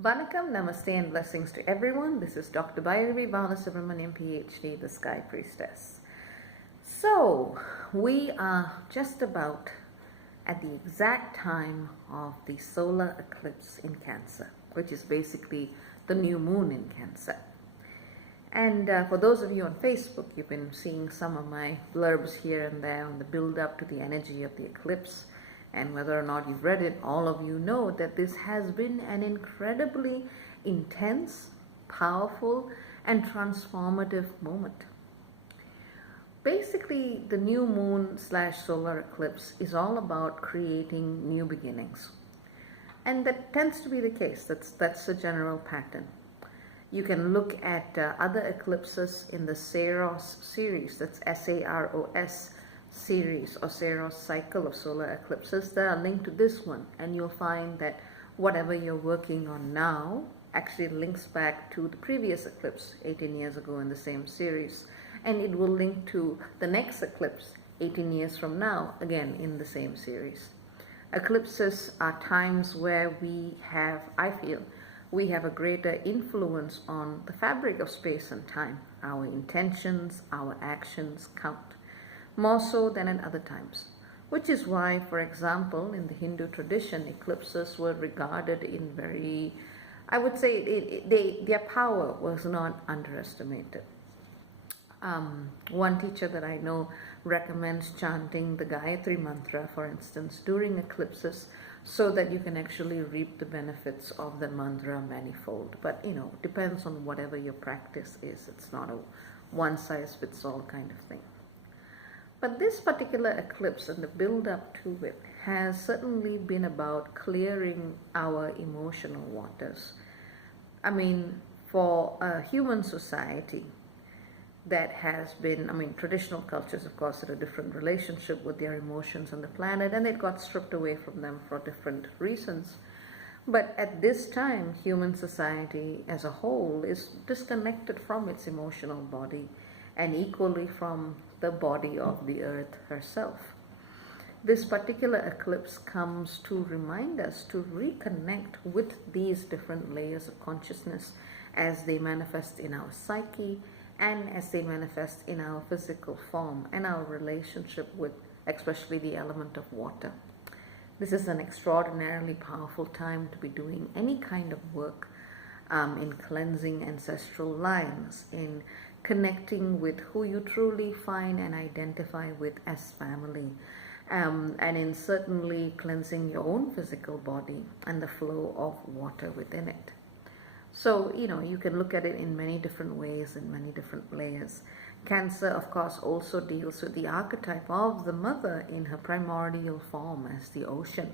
Vanakkam, Namaste and blessings to everyone. This is Dr. Bhairavi Balasubramanian, PhD, the Sky Priestess. So, we are just about at the exact time of the solar eclipse in Cancer, which is basically the new moon in Cancer. And for those of you on Facebook, you've been seeing some of my blurbs here and there on the build up to the energy of the eclipse. And whether or not you've read it, all of you know that this has been an incredibly intense, powerful, and transformative moment. Basically, the new moon / solar eclipse is all about creating new beginnings. And that tends to be the case. That's the general pattern. You can look at other eclipses in the Saros series, that's Saros series or Saros cycle of solar eclipses that are linked to this one, and you'll find that whatever you're working on now actually links back to the previous eclipse 18 years ago in the same series, and it will link to the next eclipse 18 years from now again in the same series. Eclipses are times where I feel we have a greater influence on the fabric of space and time. Our intentions, our actions count more so than at other times, which is why, for example, in the Hindu tradition, eclipses were regarded in very, I would say, their power was not underestimated. One teacher that I know recommends chanting the Gayatri mantra, for instance, during eclipses, so that you can actually reap the benefits of the mantra manifold. But depends on whatever your practice is. It's not a one-size-fits-all kind of thing. But this particular eclipse and the build-up to it has certainly been about clearing our emotional waters. I mean, for a human society that has been, traditional cultures, of course, had a different relationship with their emotions on the planet, and it got stripped away from them for different reasons. But at this time, human society as a whole is disconnected from its emotional body and equally from the body of the earth herself. This particular eclipse comes to remind us to reconnect with these different layers of consciousness as they manifest in our psyche and as they manifest in our physical form and our relationship with especially the element of water. This is an extraordinarily powerful time to be doing any kind of work in cleansing ancestral lines, in connecting with who you truly find and identify with as family, and in certainly cleansing your own physical body and the flow of water within it. So, you can look at it in many different ways, in many different layers. Cancer, of course, also deals with the archetype of the mother in her primordial form as the ocean,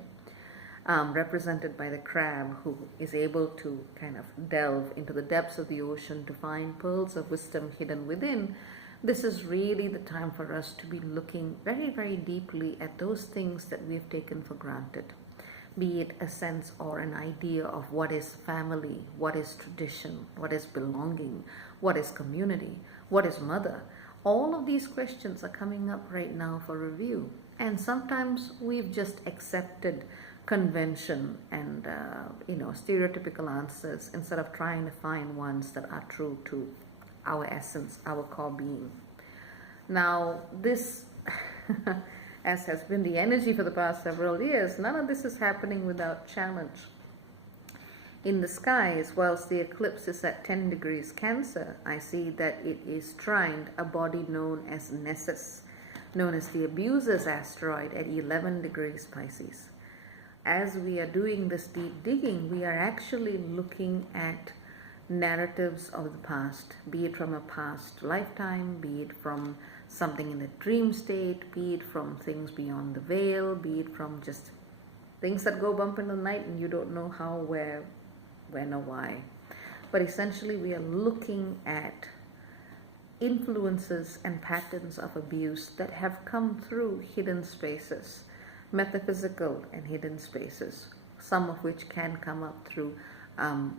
represented by the crab, who is able to kind of delve into the depths of the ocean to find pearls of wisdom hidden within. This is really the time for us to be looking very, very deeply at those things that we have taken for granted, be it a sense or an idea of what is family, what is tradition, what is belonging, what is community, what is mother. All of these questions are coming up right now for review, and sometimes we've just accepted convention and stereotypical answers instead of trying to find ones that are true to our essence, our core being. Now, this as has been the energy for the past several years, none of this is happening without challenge. In the skies, whilst the eclipse is at 10 degrees Cancer, I see that it is trined a body known as Nessus, known as the abuser's asteroid at 11 degrees Pisces. As we are doing this deep digging, we are actually looking at narratives of the past, be it from a past lifetime, be it from something in the dream state, be it from things beyond the veil, be it from just things that go bump in the night and you don't know how, where, when or why. But essentially we are looking at influences and patterns of abuse that have come through hidden spaces, metaphysical and hidden spaces, some of which can come up through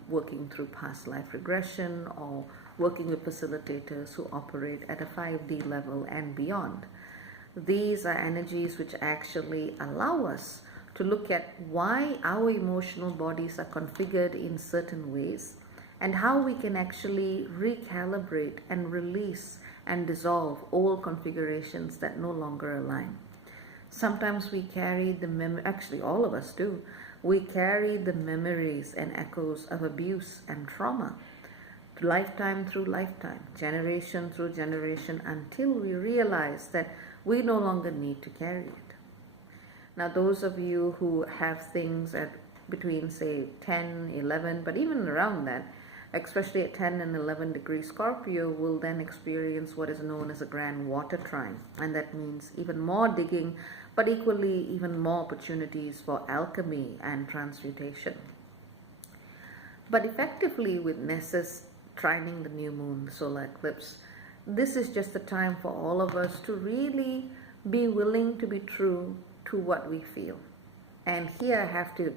working through past life regression or working with facilitators who operate at a 5D level and beyond. These are energies which actually allow us to look at why our emotional bodies are configured in certain ways and how we can actually recalibrate and release and dissolve old configurations that no longer align. Sometimes we carry the actually all of us do, we carry the memories and echoes of abuse and trauma, lifetime through lifetime, generation through generation, until we realize that we no longer need to carry it. Now, those of you who have things at between, say, 10, 11, but even around that, especially at 10 and 11 degrees Scorpio, will then experience what is known as a grand water trine. And that means even more digging, but equally even more opportunities for alchemy and transmutation. But effectively, with Nessus trining the new moon, the solar eclipse, this is just the time for all of us to really be willing to be true to what we feel. And here I have to,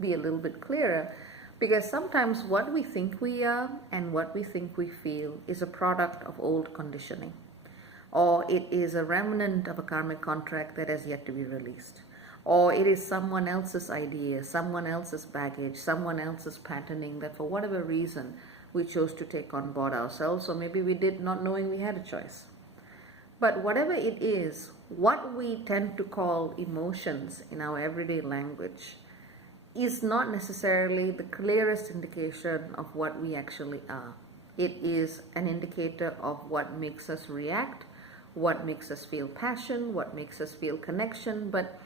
be a little bit clearer, because sometimes what we think we are and what we think we feel is a product of old conditioning, or it is a remnant of a karmic contract that has yet to be released, or it is someone else's idea, someone else's baggage, someone else's patterning that for whatever reason we chose to take on board ourselves, or maybe we did, not knowing we had a choice. But whatever it is, what we tend to call emotions in our everyday language is not necessarily the clearest indication of what we actually are. It is an indicator of what makes us react, what makes us feel passion, what makes us feel connection, but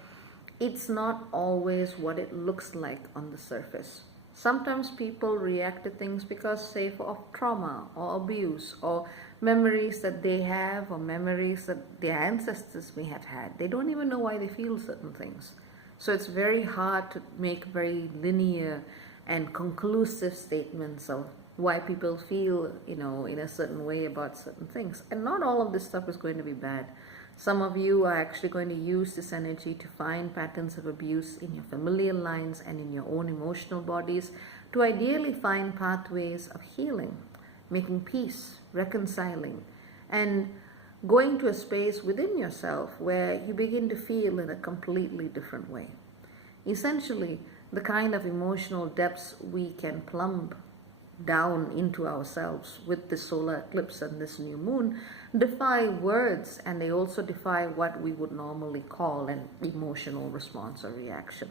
it's not always what it looks like on the surface. Sometimes people react to things because, say, of trauma or abuse or memories that they have or memories that their ancestors may have had. They don't even know why they feel certain things. So it's very hard to make very linear and conclusive statements of why people feel, in a certain way about certain things. And not all of this stuff is going to be bad. Some of you are actually going to use this energy to find patterns of abuse in your familial lines and in your own emotional bodies, to ideally find pathways of healing, making peace, reconciling, and going to a space within yourself where you begin to feel in a completely different way. Essentially, the kind of emotional depths we can plumb down into ourselves with this solar eclipse and this new moon defy words, and they also defy what we would normally call an emotional response or reaction.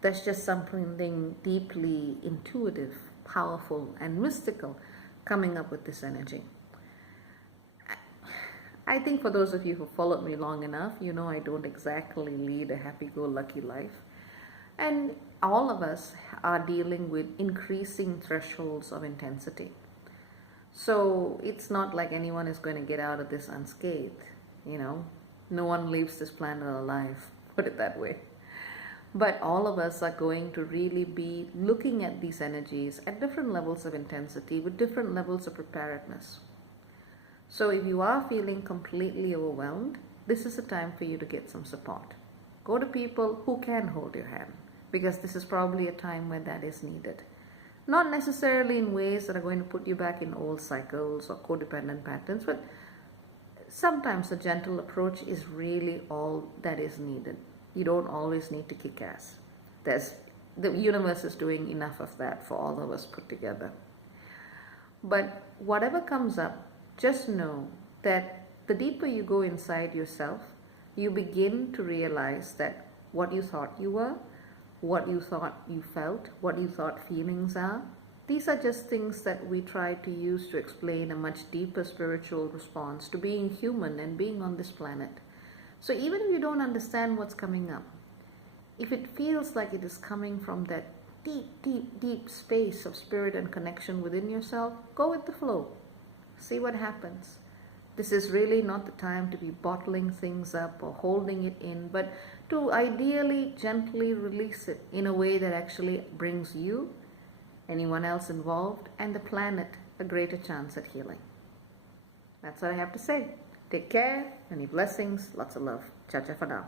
That's just something deeply intuitive, powerful, and mystical coming up with this energy. I think for those of you who followed me long enough, I don't exactly lead a happy-go-lucky life. And all of us are dealing with increasing thresholds of intensity. So it's not like anyone is going to get out of this unscathed, No one leaves this planet alive, put it that way. But all of us are going to really be looking at these energies at different levels of intensity with different levels of preparedness. So if you are feeling completely overwhelmed, this is a time for you to get some support. Go to people who can hold your hand, because this is probably a time where that is needed. Not necessarily in ways that are going to put you back in old cycles or codependent patterns, but sometimes a gentle approach is really all that is needed. You don't always need to kick ass. The universe is doing enough of that for all of us put together. But whatever comes up, just know that the deeper you go inside yourself, you begin to realize that what you thought you were, what you thought you felt, what you thought feelings are, these are just things that we try to use to explain a much deeper spiritual response to being human and being on this planet. So even if you don't understand what's coming up, if it feels like it is coming from that deep, deep, deep space of spirit and connection within yourself, go with the flow. See what happens. This is really not the time to be bottling things up or holding it in, but to ideally gently release it in a way that actually brings you, anyone else involved, and the planet a greater chance at healing. That's what I have to say. Take care, many blessings, lots of love. Ciao, ciao for now.